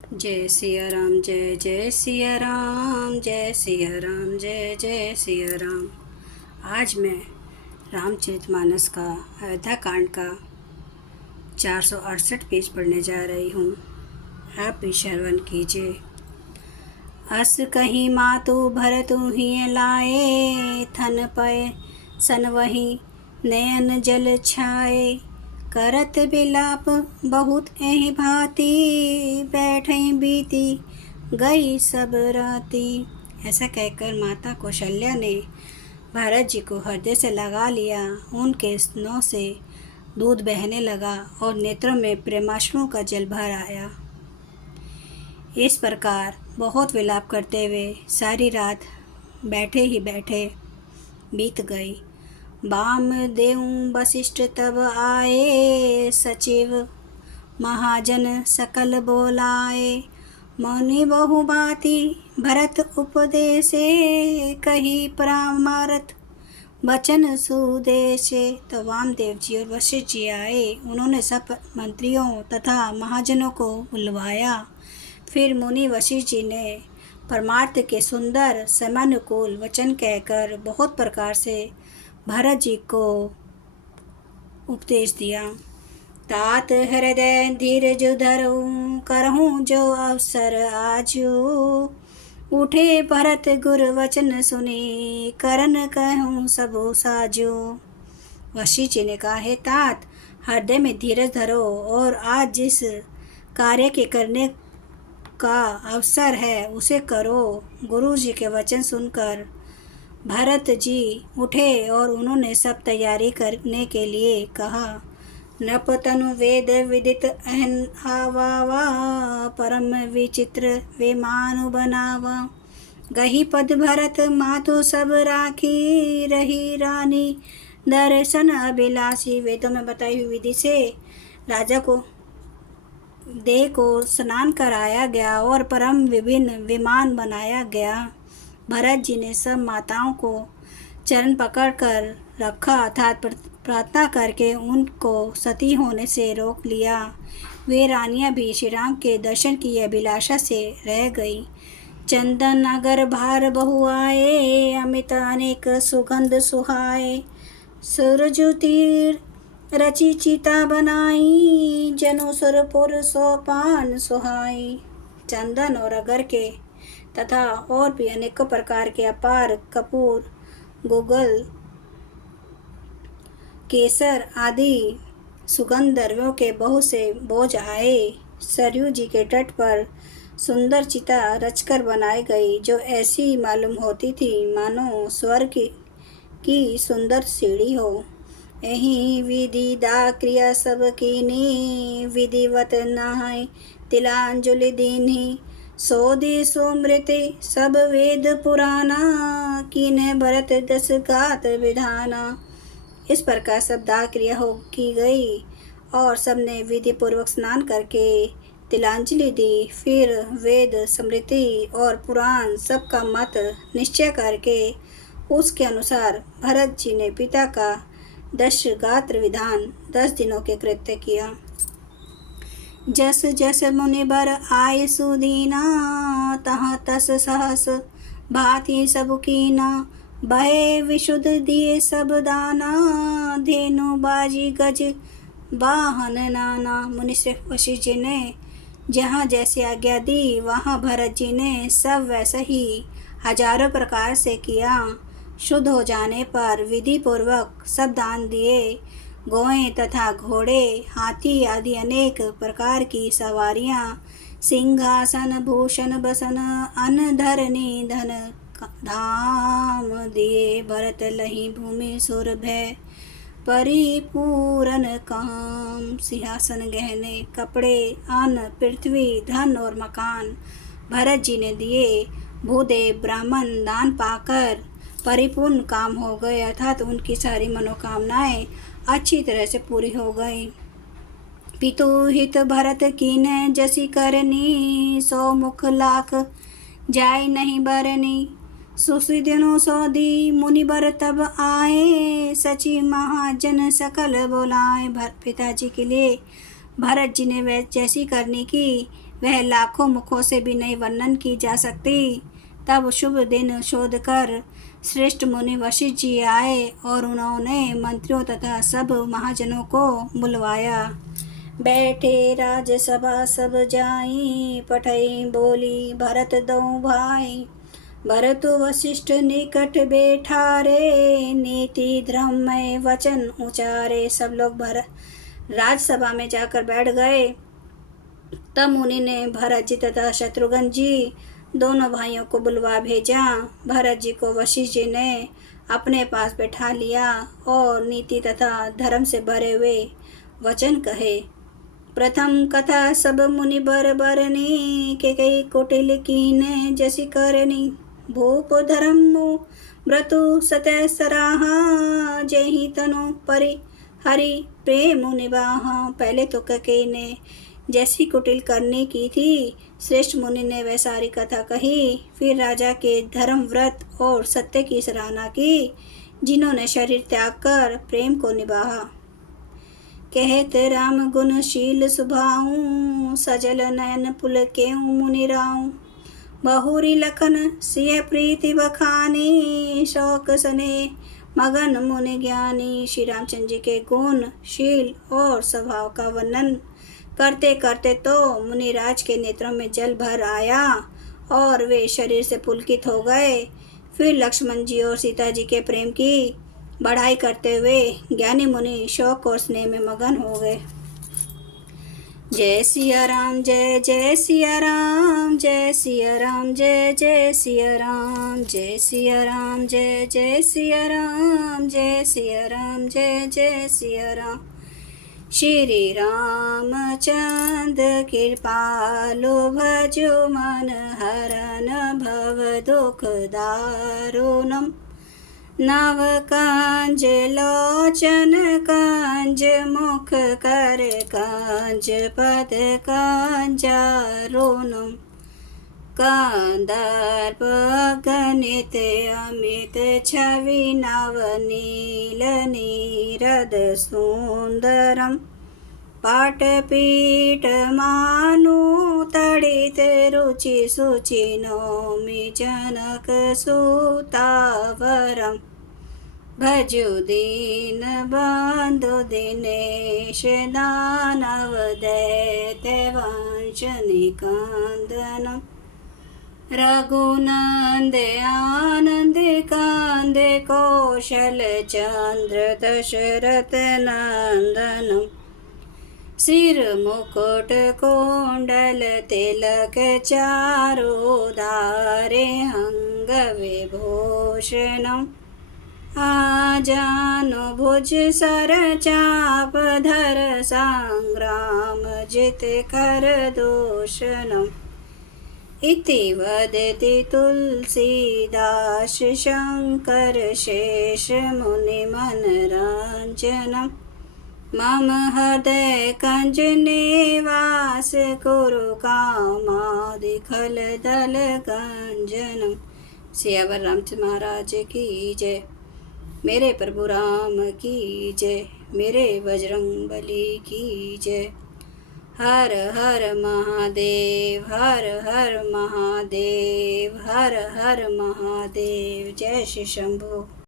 जय सिया राम, जय जय सिया राम, जय सिया राम, जय जय सिया राम। आज मैं रामचरितमानस का अयोध्या कांड का 468 पेज पढ़ने जा रही हूँ। आप भी श्रवण कीजिए। अस कहीं मातु भरतु ही लाए, थन पय सन वही नयन जल छाए। करत बिलाप बहुत एहि भांति, बैठई बीती गई सब राती। ऐसा कहकर माता कौशल्या ने भरत जी को हृदय से लगा लिया। उनके स्तनों से दूध बहने लगा और नेत्रों में प्रेमाश्रुओं का जल भर आया। इस प्रकार बहुत विलाप करते हुए सारी रात बैठे ही बैठे बीत गई। वामदेव वशिष्ठ तब आए, सचिव महाजन सकल बोलाए। मौनि बहु बाती भरत उपदेशे, कही परामर्थ वचन सुदेशे। तो वामदेव जी और वशिष्ठ जी आए। उन्होंने सब मंत्रियों तथा महाजनों को बुलवाया। फिर मुनि वशिष्ठ जी ने परमार्थ के सुंदर समानुकूल वचन कहकर बहुत प्रकार से भरत जी को उपदेश दिया। तात हृदय धीरज धरऊं, करहूँ जो अवसर आजू। उठे भरत गुर वचन सुनी, करन कहूँ सबो साजू। वशिष्ठ जी ने कहा, हे तात, हृदय में धीरज धरो और आज जिस कार्य के करने का अवसर है उसे करो। गुरु जी के वचन सुनकर भरत जी उठे और उन्होंने सब तैयारी करने के लिए कहा। नप तनु वेद विदित अहन आवावा, परम विचित्र विमानु बनावा। गही पद भरत मातु सब राखी, रही रानी दर्शन अभिलाषी। वेदों में बताई हुई विधि से राजा को देह को स्नान कराया गया और परम विभिन्न विमान बनाया गया। भरत जी ने सब माताओं को चरण पकड़कर रखा अर्थात प्रार्थना करके उनको सती होने से रोक लिया। वे रानियां भी श्री राम के दर्शन की अभिलाषा से रह गई। चंदन अगर भार बहु आए, अमित अनेक सुगंध सुहाए। सुरजु तीर रची चिता बनाई, जनु सुरपुर सोपान सुहाई। चंदन और अगर के तथा और भी अनेकों प्रकार के अपार कपूर, गुगल, केसर आदि सुगंध द्रव्यों के बहुत से बोझ आए। सरयू जी के तट पर सुंदर चिता रचकर बनाई गई, जो ऐसी मालूम होती थी मानो स्वर्ग की सुंदर सीढ़ी हो। यही विधि दा क्रिया सब कीनी, विधिवत नहाय तिलांजलि दीन्ही। सोधि सुमृति सब वेद पुराना, कीन्हे भरत दस गात विधाना। इस प्रकार सब दाह क्रिया हो की गई और सबने विधि पूर्वक स्नान करके तिलांजलि दी। फिर वेद स्मृति और पुराण सबका मत निश्चय करके उसके अनुसार भरत जी ने पिता का 10 गात्र विधान 10 दिनों के कृत्य किया। जस जस मुनिबर आय सुदीना, तहाँ तस सहस भांति सब कीना। बहे विशुद्ध दिए सब दाना, धेनु बाजी गज वाहन नाना। मुनि श्री वशिष्ठ जी ने जहाँ जैसी आज्ञा दी वहाँ भरत जी ने सब वैसा ही हजारों प्रकार से किया। शुद्ध हो जाने पर विधि पूर्वक सब दान दिए। गौएं तथा घोड़े, हाथी आदि अनेक प्रकार की सवारियां, सिंहासन भूषण बसन, अन्न धरनी धन धाम दिए। भरत लही भूमि सुर भय, परिपूरन काम। सिंहासन, गहने, कपड़े, अन्न, पृथ्वी, धन और मकान भरत जी ने दिए। भूदेव ब्राह्मण दान पाकर परिपूर्ण काम हो गए अर्थात उनकी सारी मनोकामनाएं अच्छी तरह से पूरी हो गई। पितु हित भरत कीन्हे जसी करनी, 100 मुख लाख जाय नहीं बरनी। सुसिदिनु सोधी मुनिबर तब आए, सची महाजन सकल बोलाए। पिताजी के लिए भरत जी ने वह जैसी करनी की वह लाखों मुखों से भी नहीं वर्णन की जा सकती। तब शुभ दिन शोध कर श्रेष्ठ मुनि वशिष्ठ जी आए और उन्होंने मंत्रियों तथा सब महाजनों को बुलवाया। बैठे राजसभा सब जाई, पठई बोली भरत दो भाई। भरत वशिष्ठ निकट बैठा रे, नीति धर्ममय वचन उचारे। सब लोग भरत राजसभा में जाकर बैठ गए। तब मुनि ने भरत जी तथा शत्रुघ्न जी दोनों भाइयों को बुलवा भेजा। भरत जी को वशिष्ठ जी ने अपने पास बैठा लिया और नीति तथा धर्म से भरे हुए वचन कहे। प्रथम कथा सब मुनि बर बरनी, के कई कुटिल कीने जैसी करनी। भूप धर्म व्रतु सतय सराहा, जय तनु परि हरि प्रेम निबाहा। पहले तो कके ने जैसी कुटिल करने की थी, श्रेष्ठ मुनि ने वह सारी कथा कही। फिर राजा के धर्म व्रत और सत्य की सराहना की, जिन्होंने शरीर त्याग कर प्रेम को निभाया। कहत राम गुणशील सुभाऊ, सजल नयन पुल केऊ मुनि राऊ। बहुरी लखन सिय प्रीति बखानी, शौक सने मगन मुनि ज्ञानी। श्री रामचंद्र जी के गुण शील और स्वभाव का वर्णन करते करते तो मुनिराज के नेत्रों में जल भर आया और वे शरीर से पुलकित हो गए। फिर लक्ष्मण जी और सीता जी के प्रेम की बढ़ाई करते हुए ज्ञानी मुनि शोक और स्नेह में मगन हो गए। जय सिया राम जय जय सिया राम, जय सिया राम जय जय सिया राम। जय सिया राम जय जय सिया राम, जय सिया राम जय जय सिया राम। श्री रामचंद्र कृपालु भजो मन हरन भव दुख दारुणम। नव कांज लोचन कांज, मुख कर कांज पद कांजारुणम। कंदर्प गणित अमित छवि नवनील नीरद सुंदरम। पाटपीठ मानु तड़ित रुचि सुचि नौमि जनक सुतावरम। भजु दीन बंधु दिनेश, दानव दैत्य वंश निकंदनम। रघुनंद आनंद कांद, कौशल चंद्र दशरथ नंदनम। सिर मुकुट कुंडल तिलक चारु धारे, अंग विभूषणम। आजानु भुज सर चाप धर, संग्राम जित कर दूषणम। इति वदति तुलसीदास शंकर शेष मुनि मनरंजनम। मम हृदय कंज निवास, कुरु कामादि खल दल गंजनम। सियावर रामचंद्र महाराज की जय। मेरे प्रभु राम की जय। मेरे बजरंग बली की जय। हर हर महादेव, हर हर महादेव, हर हर महादेव। जय श्री शंभु।